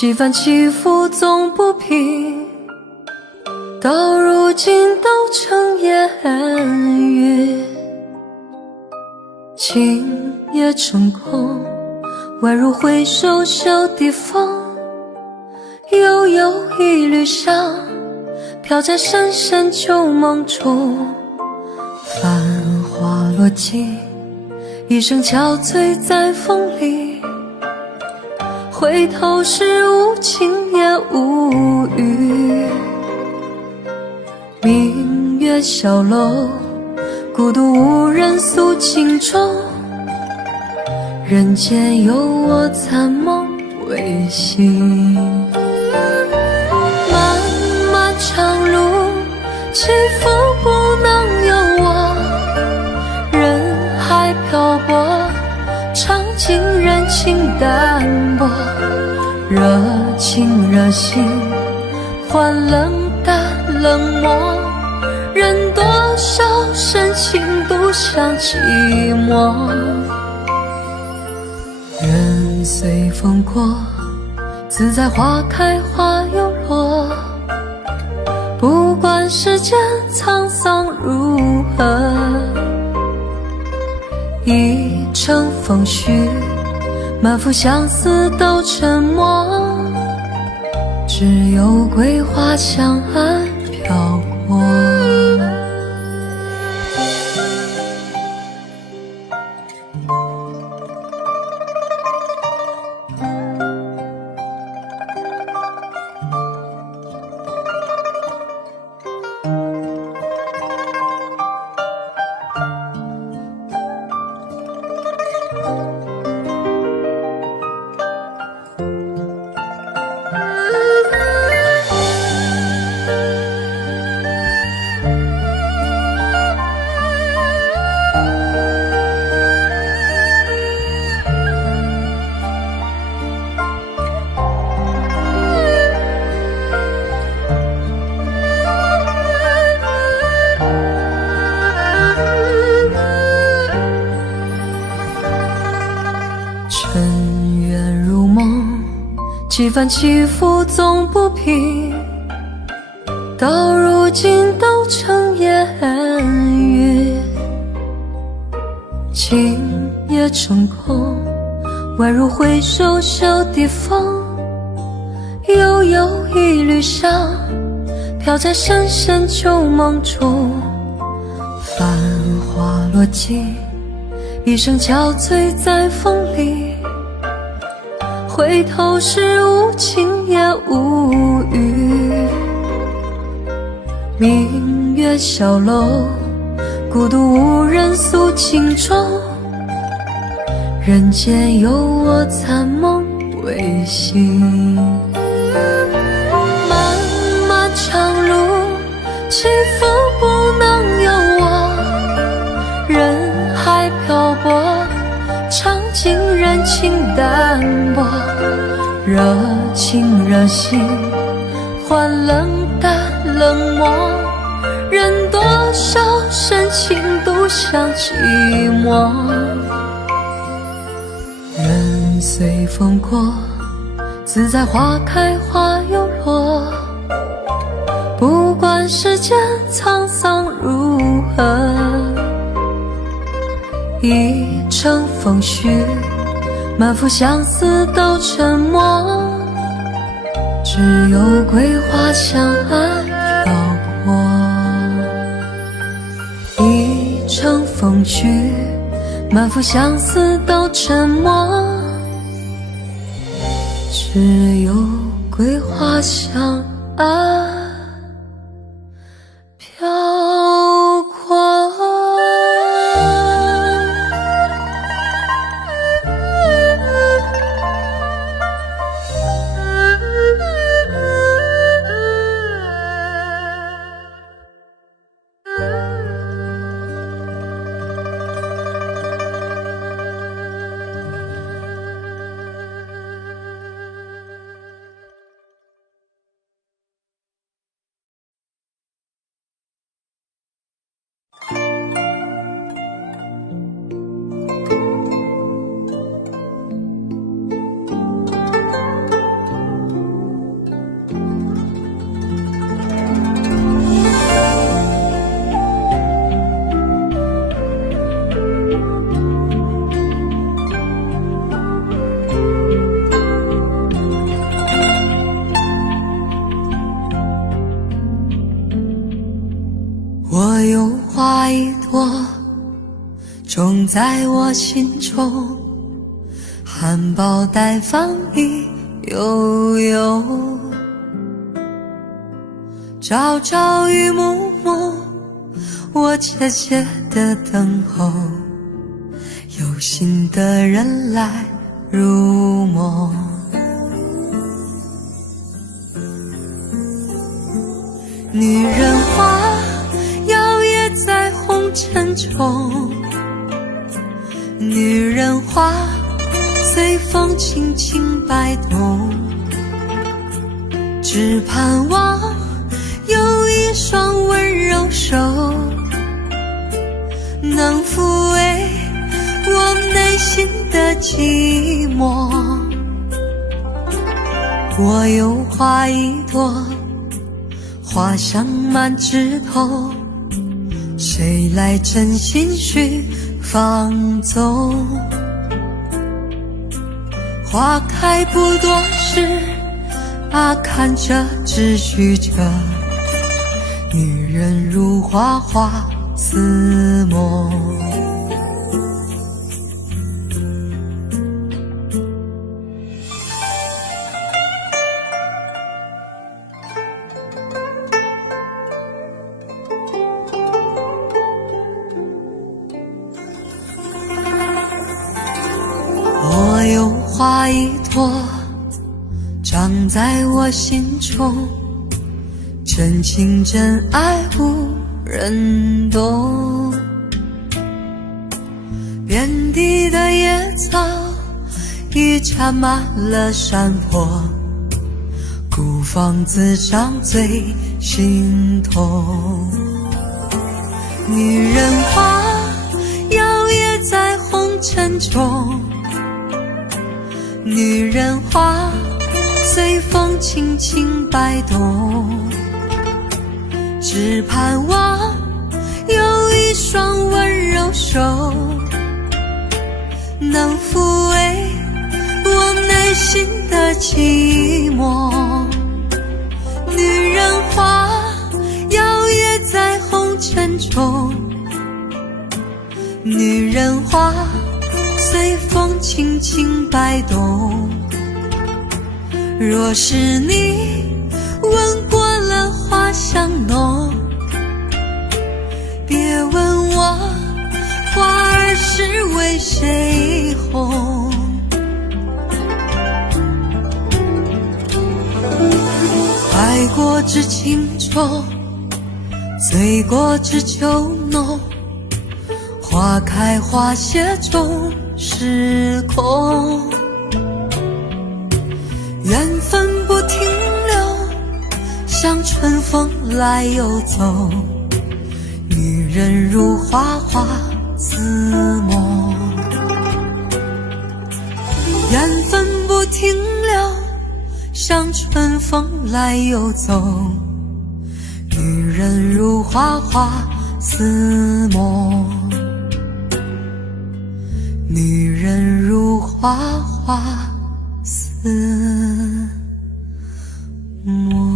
几番起伏总不平，到如今都成烟云。情也成空，宛如回首小地方，悠悠一缕香，飘在深深旧梦中。繁花落尽，一声憔悴在风里，回头时无情也无语。明月小楼，孤独无人诉情衷，人间有我残梦未醒。漫漫长路，起伏不能由我，人海漂泊，尝尽人情淡薄，热情热心换冷淡冷漠，人多少深情独享寂寞。人随风过，自在花开花又落，不管世间沧桑如何，一程风絮，满腹相思都沉默，只有桂花香岸飘过。尘缘如梦，几番起伏总不平，到如今都成烟云。情也成空，宛如回首小地方，悠悠一缕香，飘在深深旧梦中。繁花落尽，一声憔悴在风里，回头时无情也无语。明月小楼，孤独无人诉情衷，人间有我残梦未醒。漫漫长路，起伏不能由我，人海漂泊，尝尽人情淡薄，热情热心换冷淡冷漠，人多少深情独享寂寞。人随风过，自在花开花又落，不管世间沧桑如何，一程风絮，满腹相思都沉默，只有桂花香岸飘过。一程风絮，满腹相思都沉默，只有桂花香岸我有花一朵，种在我心中，含苞待放一悠悠，朝朝与暮暮，我切切地等候，有心的人来入梦。女人花摇曳在红尘中，女人花随风轻轻摆动，只盼望有一双温柔手，能抚慰我内心的寂寞。我有花一朵，花香满枝头，谁来真心去放纵？花开不多时，看着只许着女人如花花似梦。我有花一朵，长在我心中，真情真爱无人懂。遍地的野草已缠满了山坡，孤芳自赏最心痛。女人花摇曳在红尘中，女人花随风轻轻摆动，只盼望有一双温柔手，能抚慰我内心的寂寞。女人花摇曳在红尘中，女人花随风轻轻摆动。若是你闻过了花香浓，别问我花儿是为谁红。爱过知情重，醉过知酒浓，花开花谢终是空。缘分不停留，像春风来又走，女人如花花似梦。缘分不停留，像春风来又走，女人如花花似梦。女人如花花似梦。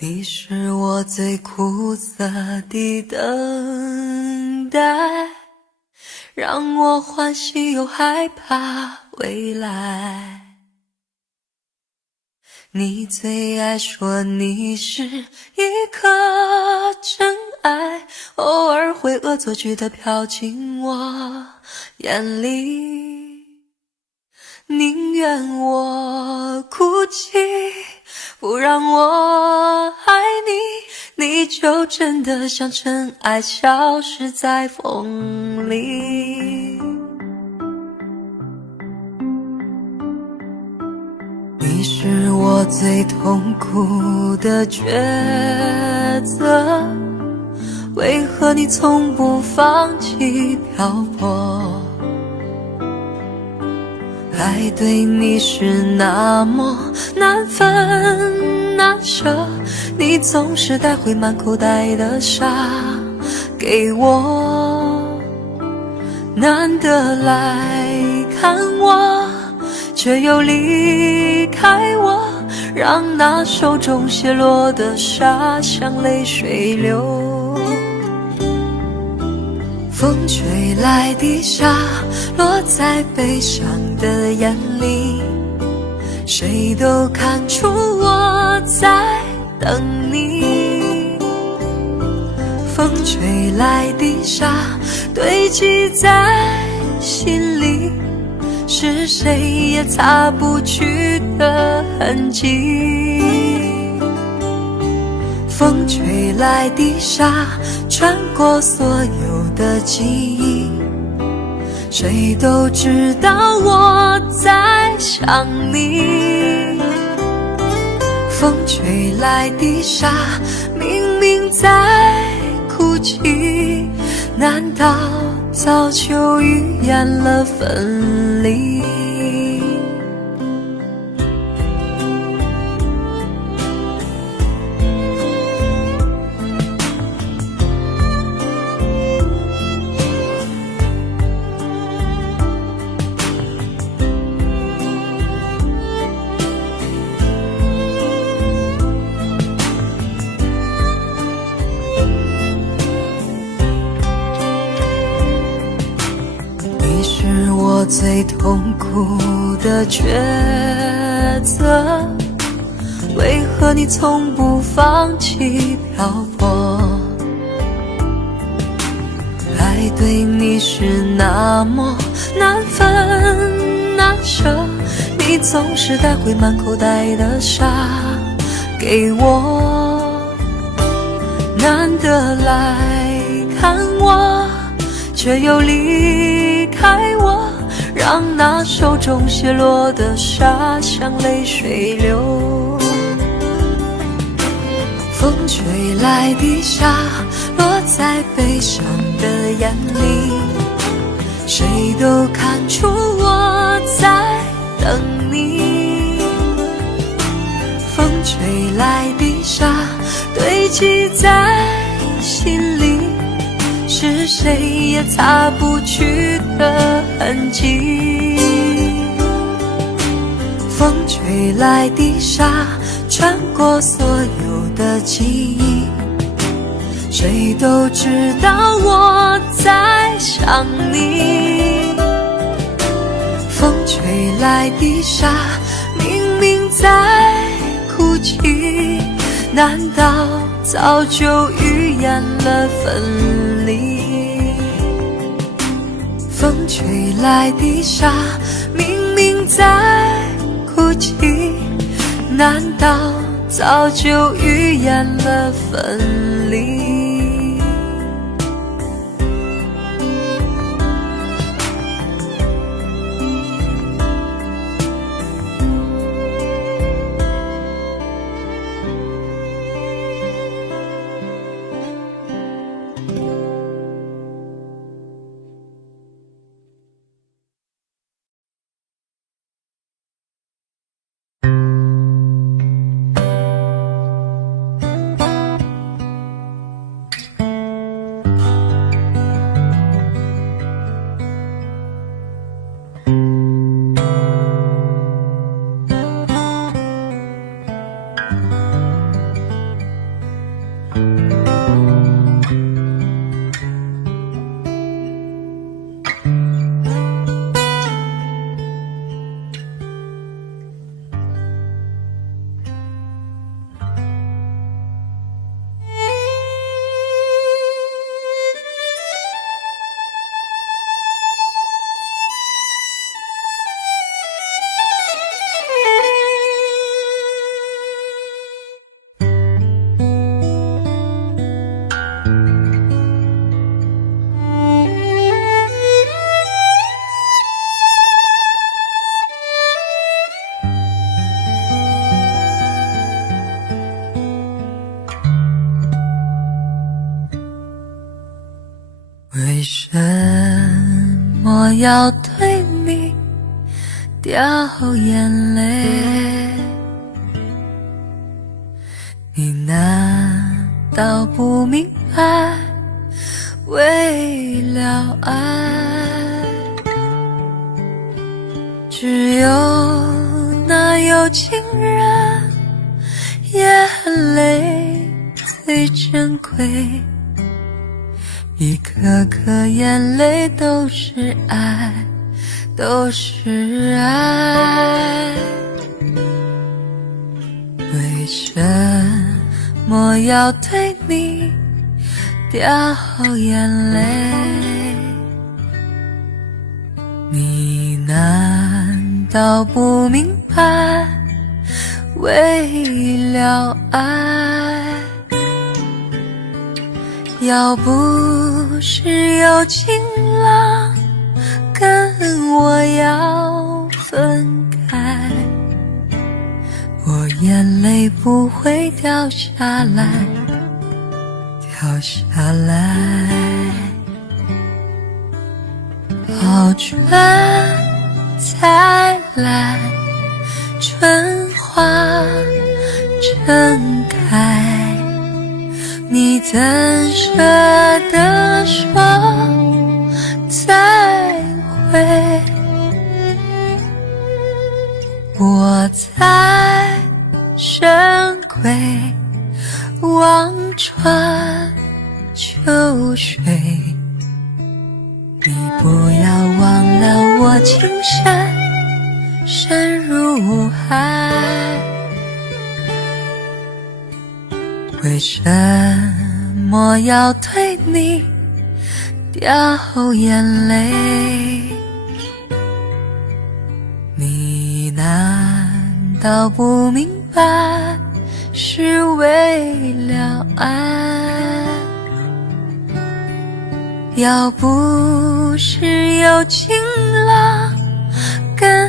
你是我最苦涩的等待，让我欢喜又害怕未来。你最爱说你是一颗真爱，偶尔会恶作剧地飘进我眼里，宁愿我哭泣，不让我爱你，你就真的像尘埃消失在风里。你是我最痛苦的抉择，为何你从不放弃漂泊？爱对你是那么难分难舍，你总是带回满口袋的沙给我，难得来看我，却又离开我，让那手中泻落的沙像泪水流。风吹来的沙落在悲伤的眼里，谁都看出我在等你。风吹来的沙堆积在心里，是谁也擦不去的痕迹。风吹来的沙穿过所有的记忆，谁都知道我在想你。风吹来的沙明明在哭泣，难道早就预言了分离？最痛苦的抉择，为何你从不放弃漂泊？爱对你是那么难分难舍，你总是带回满口袋的沙给我，难得来看我，却又离开我，让那手中泻落的沙像泪水流。风吹来的沙落在悲伤的眼里，谁都看出我在等你。风吹来的沙堆积在心里，是谁也擦不去的痕迹。风吹来的沙穿过所有的记忆，谁都知道我在想你。风吹来的沙明明在哭泣，难道早就预言了分离？风吹来的沙明明在哭泣，难道早就预言了分离？要对你掉眼泪，你难道不明白，为了爱，只有那有情人眼泪最珍贵，一颗颗眼泪都是爱，都是爱。为什么要对你掉眼泪？你难道不明白，为了爱，要不是有情郎跟我要分开，我眼泪不会掉下来，掉下来。好春才来，春花正开，你怎舍得说再会？我在深闺望穿秋水，你不要忘了我情深深如海。为什么要对你掉眼泪？你难道不明白，是为了爱？要不是有情郎跟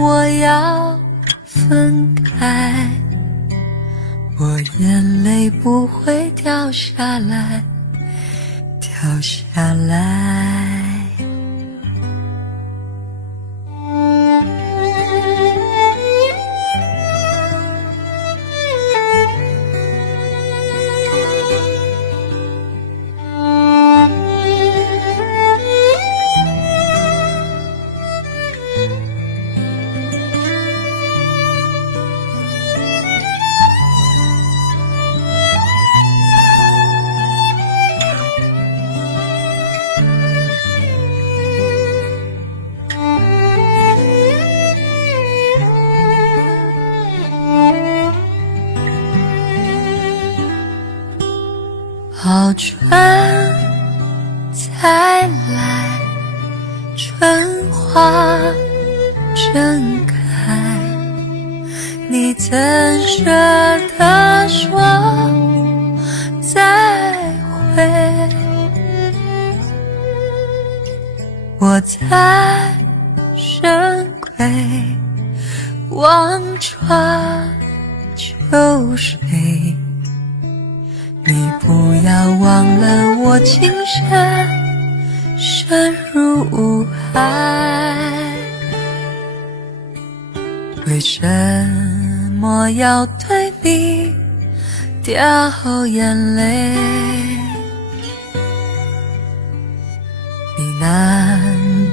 我要分开，我眼泪不会掉下来，掉下来。好春才来，春花正开，你怎舍得说再会？我在深闺望穿秋水，你不要忘了我情深深如海。为什么要对你掉眼泪？你难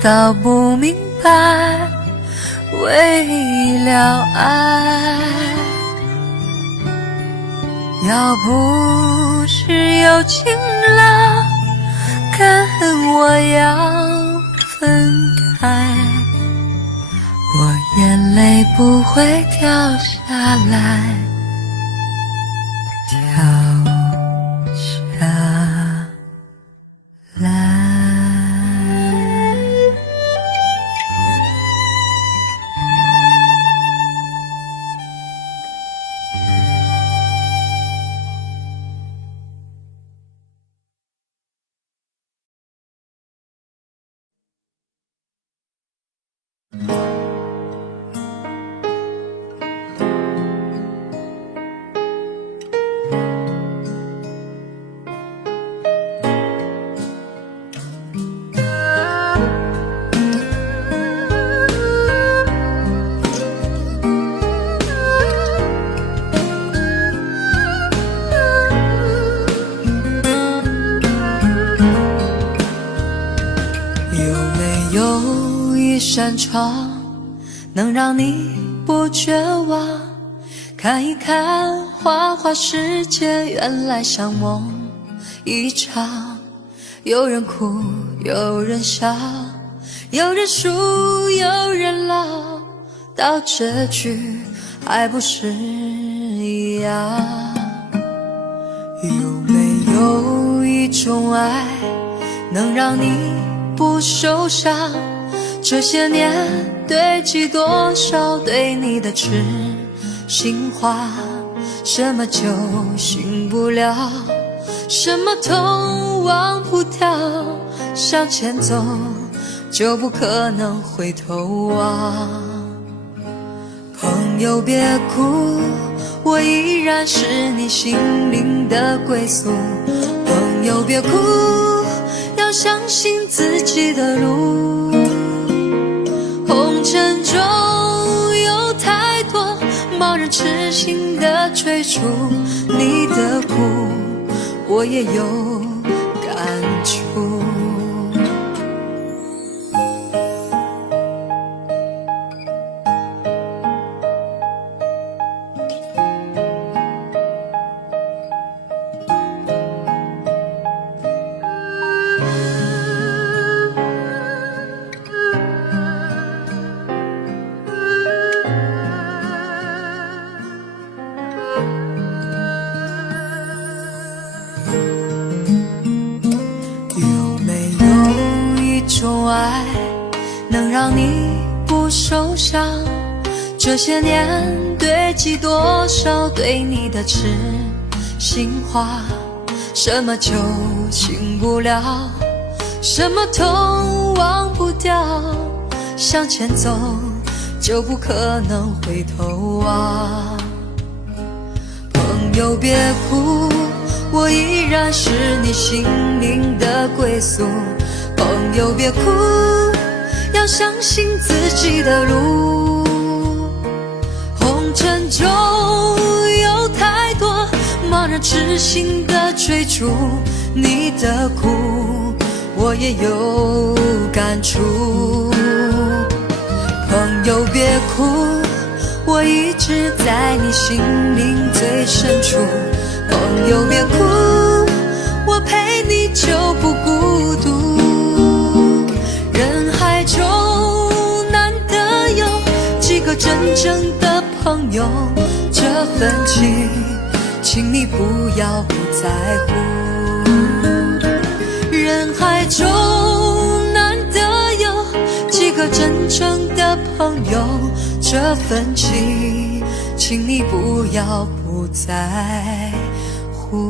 道不明白，为了爱，要不是有情郎跟我要分开，我眼泪不会掉下来，掉下来。扇窗，能让你不绝望。看一看花花世界，原来像梦一场。有人哭，有人笑，有人输，有人老，到这句还不是一样？有没有一种爱，能让你不受伤？这些年堆积多少对你的痴心话？什么酒醒不了，什么痛忘不掉，向前走就不可能回头望。朋友别哭，我依然是你心灵的归宿。朋友别哭，要相信自己的路。红尘中有太多盲人痴心的追逐，你的苦我也有感触。爱能让你不受伤，这些年堆积多少对你的痴心话？什么酒醒不了，什么痛忘不掉，向前走就不可能回头望。朋友别哭，我依然是你心灵的归宿。朋友别哭，要相信自己的路。红尘中有太多盲人痴心的追逐，你的苦我也有感触。朋友别哭，我一直在你心灵最深处。朋友别哭，我陪你就不孤独。人海中难得有几个真正的朋友，这份情请你不要不在乎。人海中难得有几个真正的朋友，这份情请你不要不在乎。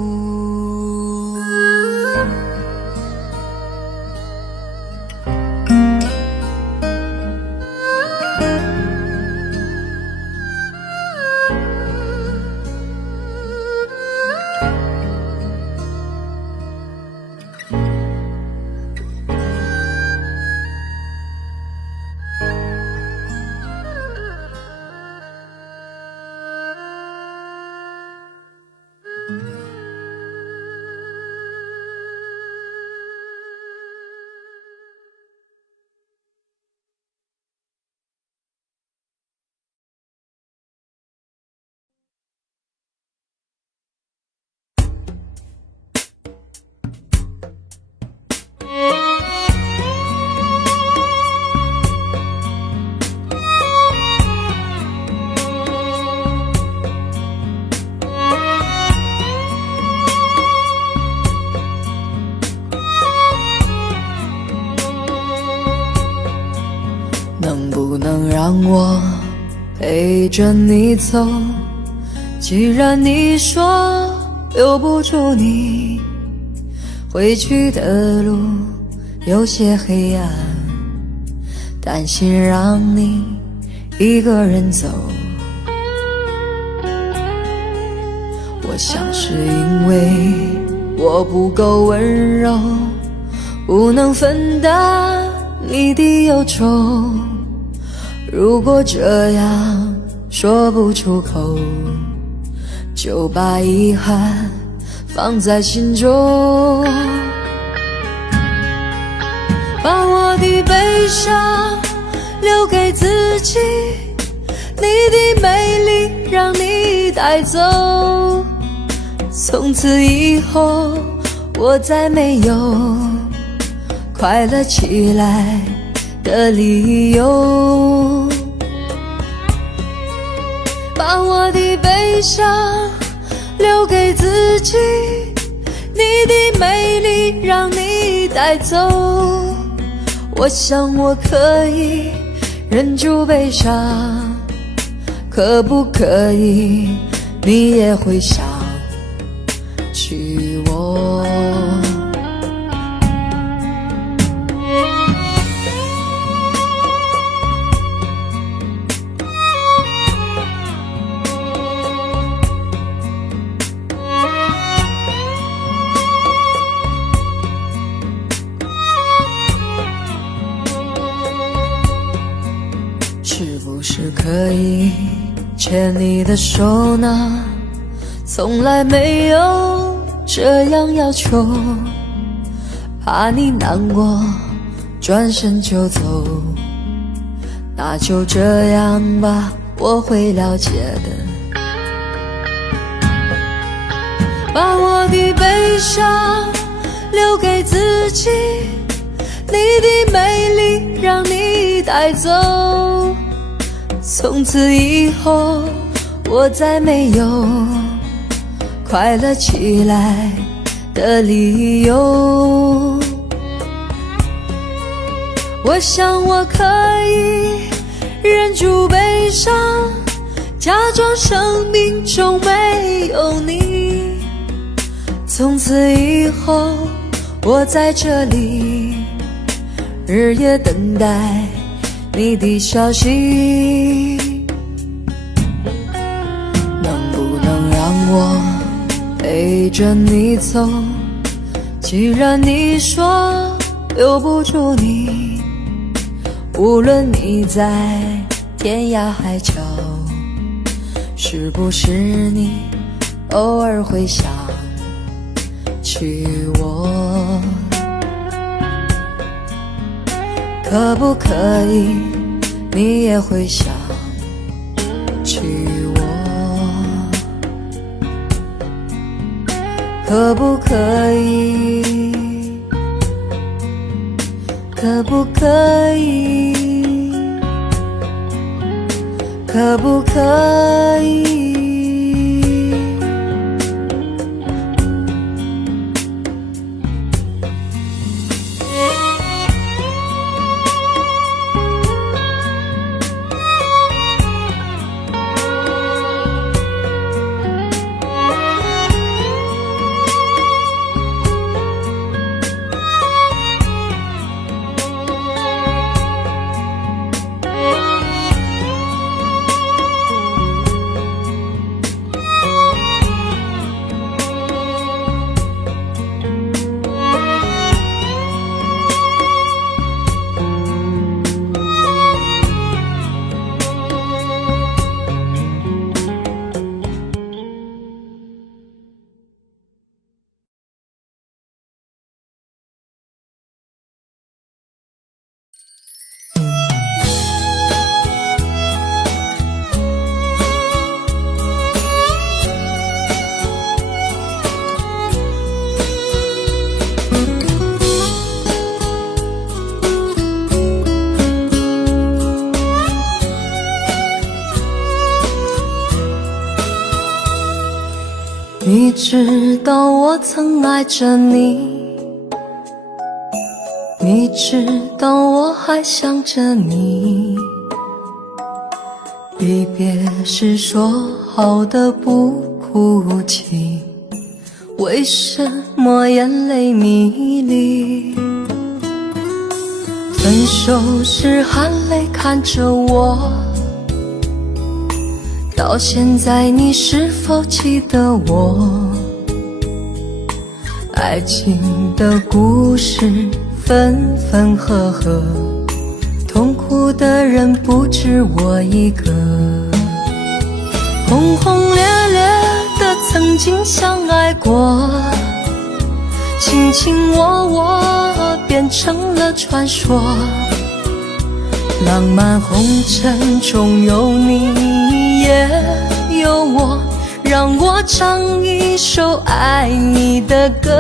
能不能让我陪着你走？既然你说留不住你，回去的路有些黑暗，担心让你一个人走。我想是因为我不够温柔，不能分担你的忧愁。如果这样说不出口，就把遗憾放在心中。把我的悲伤留给自己，你的美丽让你带走。从此以后，我再没有快乐起来的理由。把我的悲伤留给自己，你的美丽让你带走。我想我可以忍住悲伤，可不可以你也会想起我？是不是可以牵你的手呢？从来没有这样要求，怕你难过转身就走，那就这样吧，我会了解的。把我的悲伤留给自己，你的美丽让你带走。从此以后，我再没有快乐起来的理由。我想我可以忍住悲伤，假装生命中没有你。从此以后，我在这里日夜等待你的消息。能不能让我陪着你走？既然你说留不住你，无论你在天涯海角，是不是你偶尔会想起我？可不可以你也会想起我？可不可以？可不可以？可不可以？你知道我曾爱着你，你知道我还想着你。离别时说好的不哭泣，为什么眼泪迷离？分手时含泪看着我，到现在你是否记得我？爱情的故事分分合合，痛苦的人不止我一个。轰轰烈烈的曾经相爱过，卿卿我我变成了传说。浪漫红尘中有你也有我，让我唱一首爱你的歌。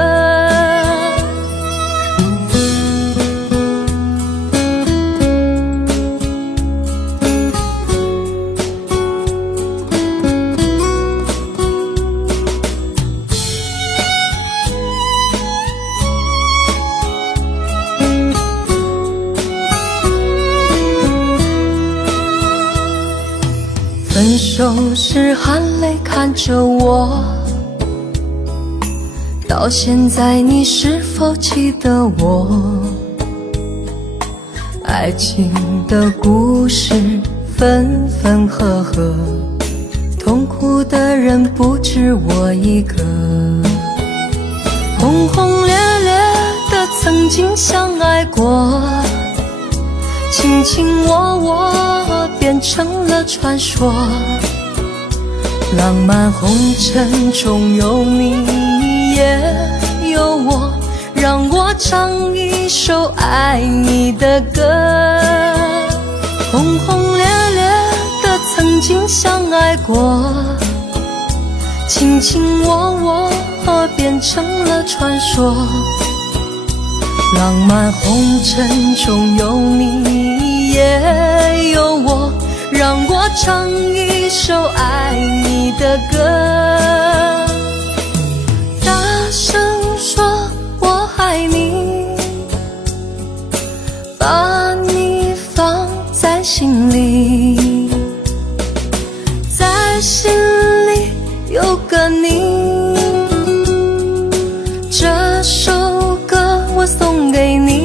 分手时含泪看着我，到现在你是否记得我？爱情的故事分分合合，痛苦的人不止我一个。轰轰烈烈的曾经相爱过，卿卿我我变成了传说。浪漫红尘中有你也有我，让我唱一首爱你的歌。轰轰烈烈的曾经相爱过，卿卿我我变成了传说。浪漫红尘中有你也有我，让我唱一首爱你的歌。大声说我爱你，把你放在心里，在心里有个你。这首歌我送给你。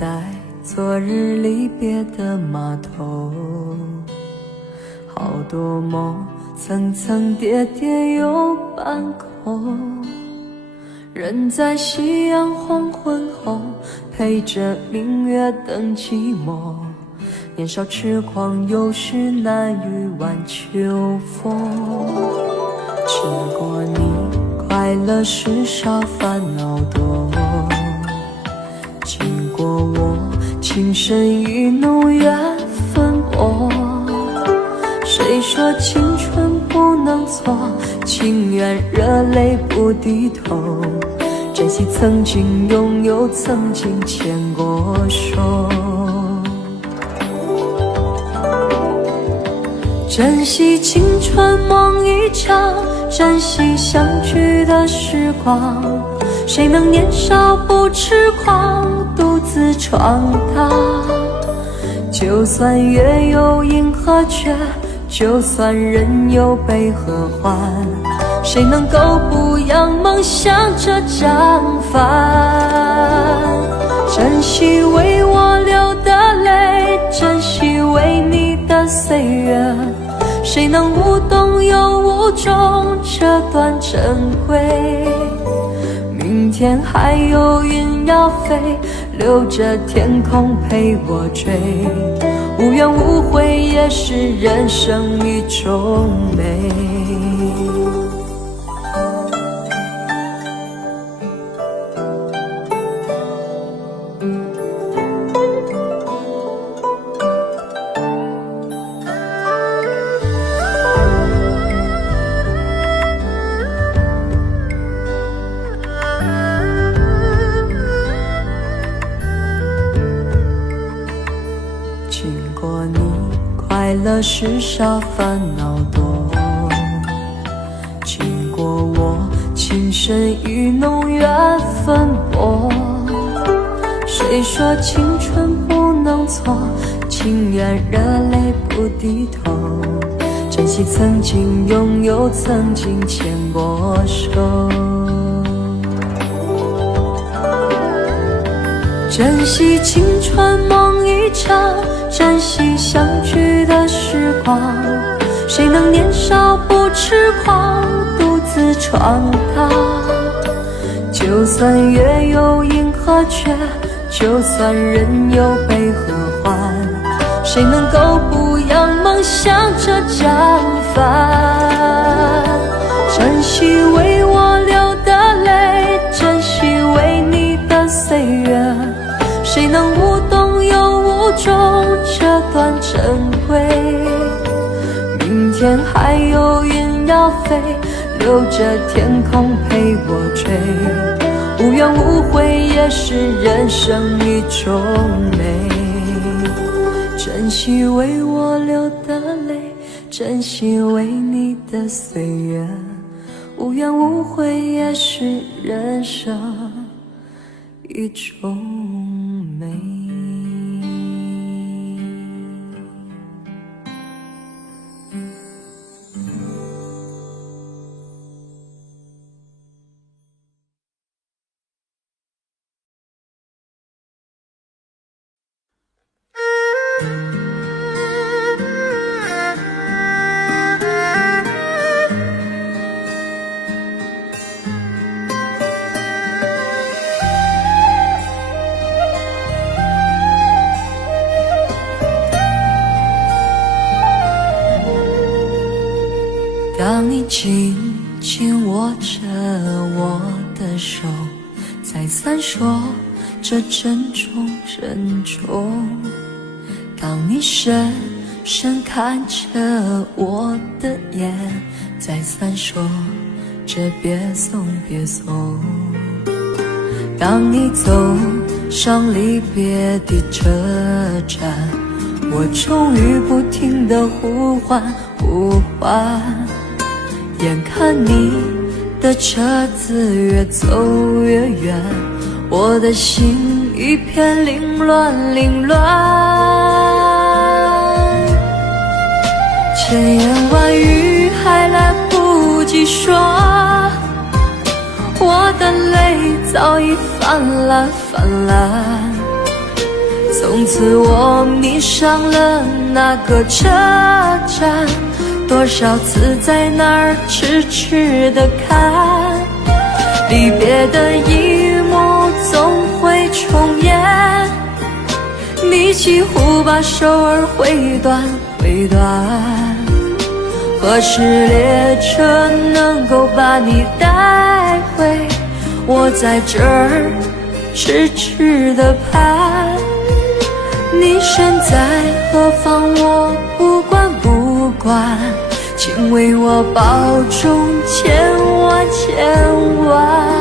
在昨日离别的码头，好多梦层层叠叠又半空，人在夕阳黄昏后，陪着明月等寂寞。年少痴狂，有时难御晚秋风。经过你，快乐时少，烦恼多。经过我，情深意浓，缘分薄。谁说青春不能错？情愿热泪不低头。珍惜曾经拥有，曾经牵过手。珍惜青春梦一场，珍惜相聚的时光。谁能年少不痴狂，独自闯荡？就算月有阴和缺，就算人有悲和欢，谁能够不扬梦想着张帆？珍惜为我流的泪，珍惜为你的岁月，谁能无动又无衷这段珍贵？明天还有云要飞，留着天空陪我追。无怨无悔也是人生一种美。快了世上烦恼多。经过我情深意浓缘分薄，谁说青春不能错，情愿热泪不低头，珍惜曾经拥有，曾经牵过手。珍惜青春梦一场，珍惜相聚的时光。谁能年少不痴狂，独自闯荡？就算月有阴和缺，就算人有悲和欢，谁能够不扬梦想着将帆？珍惜为我流的泪，珍惜为你的岁月，谁能无动又无衷这段珍贵？明天还有云要飞，留着天空陪我追，无怨无悔也是人生一种美。珍惜为我流的泪，珍惜为你的岁月，无怨无悔也是人生一种美。当你紧紧握着我的手，再三说着珍重珍重。当你深深看着我的眼，再三说着别送别送。当你走上离别的车站，我终于不停地呼唤呼唤。眼看你的车子越走越远，我的心一片凌乱凌乱。千言万语还来不及说，我的泪早已泛滥泛滥。从此我迷上了那个车站，多少次在那儿痴痴地看，离别的一幕总会重演。你几乎把手儿挥断挥断，何时列车能够把你带回？我在这儿痴痴地盼，你身在何方我不管不管，请为我保重千万千万。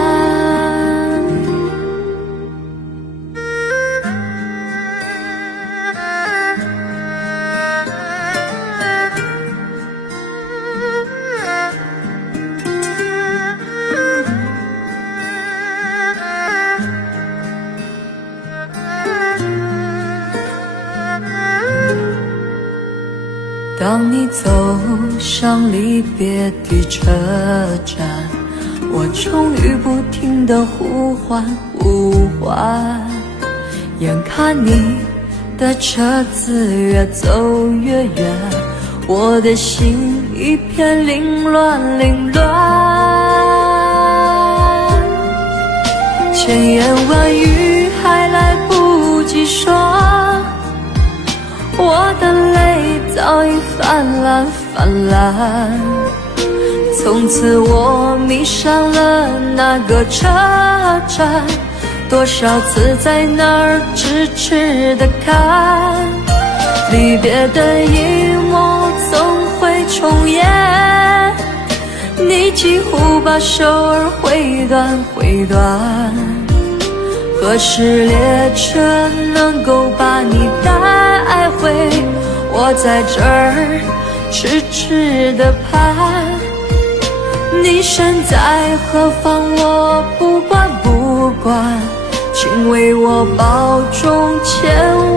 当你走上离别的车站，我终于不停地呼唤呼唤。眼看你的车子越走越远，我的心一片凌乱凌乱。千言万语还来不及说，我的泪早已泛滥泛滥。从此我迷上了那个车站，多少次在那儿痴痴地看，离别的一幕总会重演。你几乎把手儿挥断挥断，何时列车能够把你带回？我我在这儿痴痴地盼。你身在何方，我不管不管，请为我保重千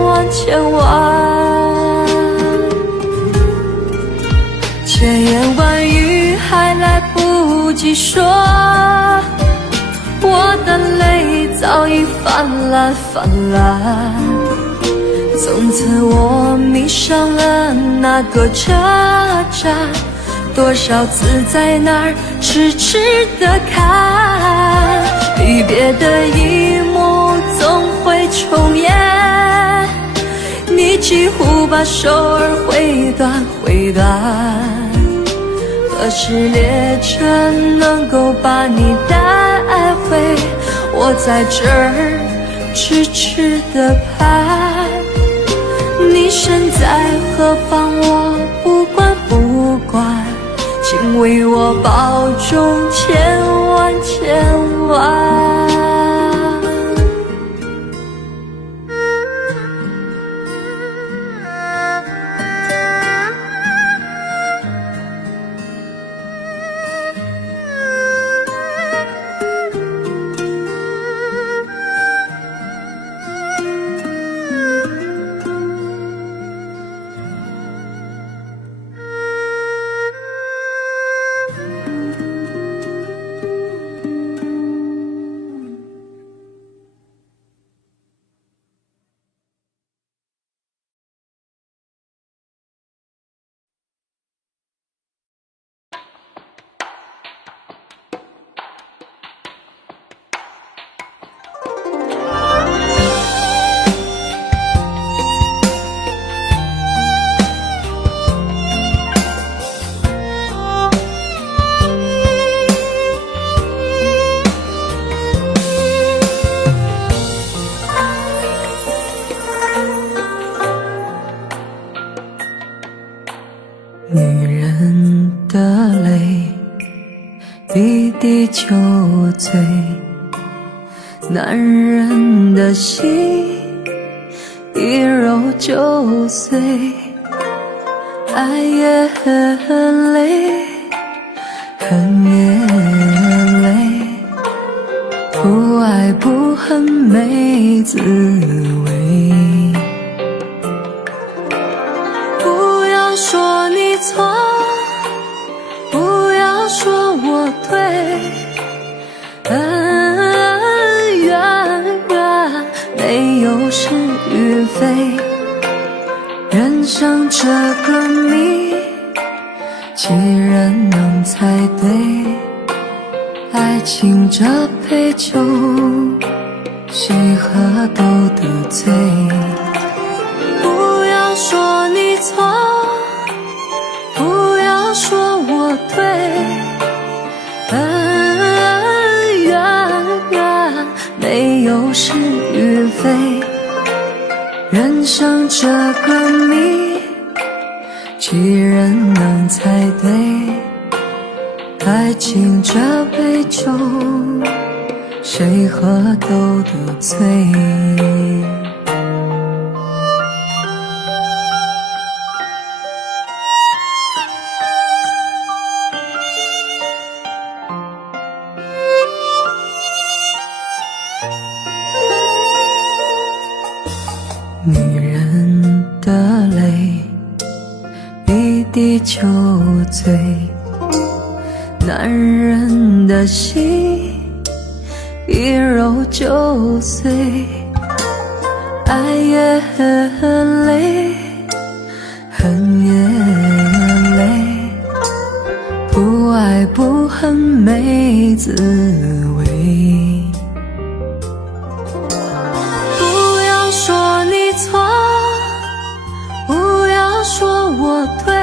万千万。千言万语还来不及说，我的泪早已泛滥泛滥。从此我迷上了那个车站，多少次在那儿痴痴地看，离别的一幕总会重演，你几乎把手儿挥断挥断。何时列车能够把你带回？我在这儿痴痴地盼。你身在何方，我不管不管，请为我保重千万千万。女人的泪比地球醉，男人的心一揉就碎。爱也很累，恨也累，不爱不恨没滋味。不要说你错，不要说我对，恩怨怨没有是与非，人生这个谜，几人能猜对？爱情这杯酒，谁喝都得醉。不要说你错，不要说我对，恩怨怨没有是与非，人生这个谜，几人能猜对？爱情这杯酒，谁喝都得醉。女人的泪比地球醉，男人的心一揉就碎。爱也很累，恨也累，不爱不恨没滋味。不要说你错，不要说我对，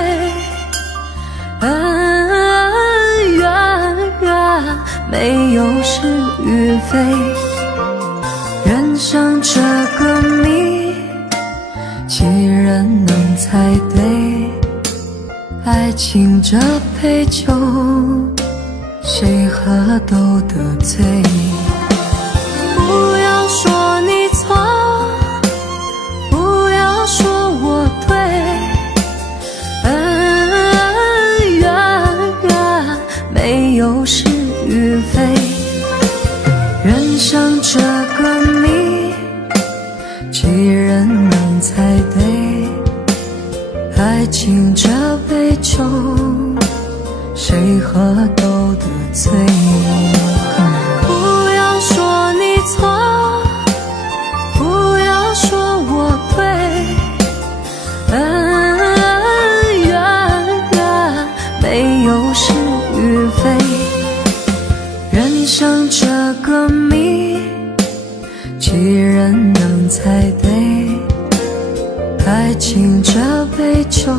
恩怨怨没有是与非，人生这个谜，几人能猜对？爱情这杯酒，谁喝都得醉。不要说你错，不要说我对，人能才对？爱情这杯酒，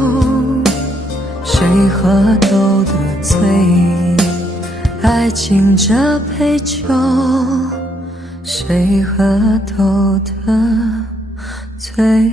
谁喝都得醉。爱情这杯酒，谁喝都得醉。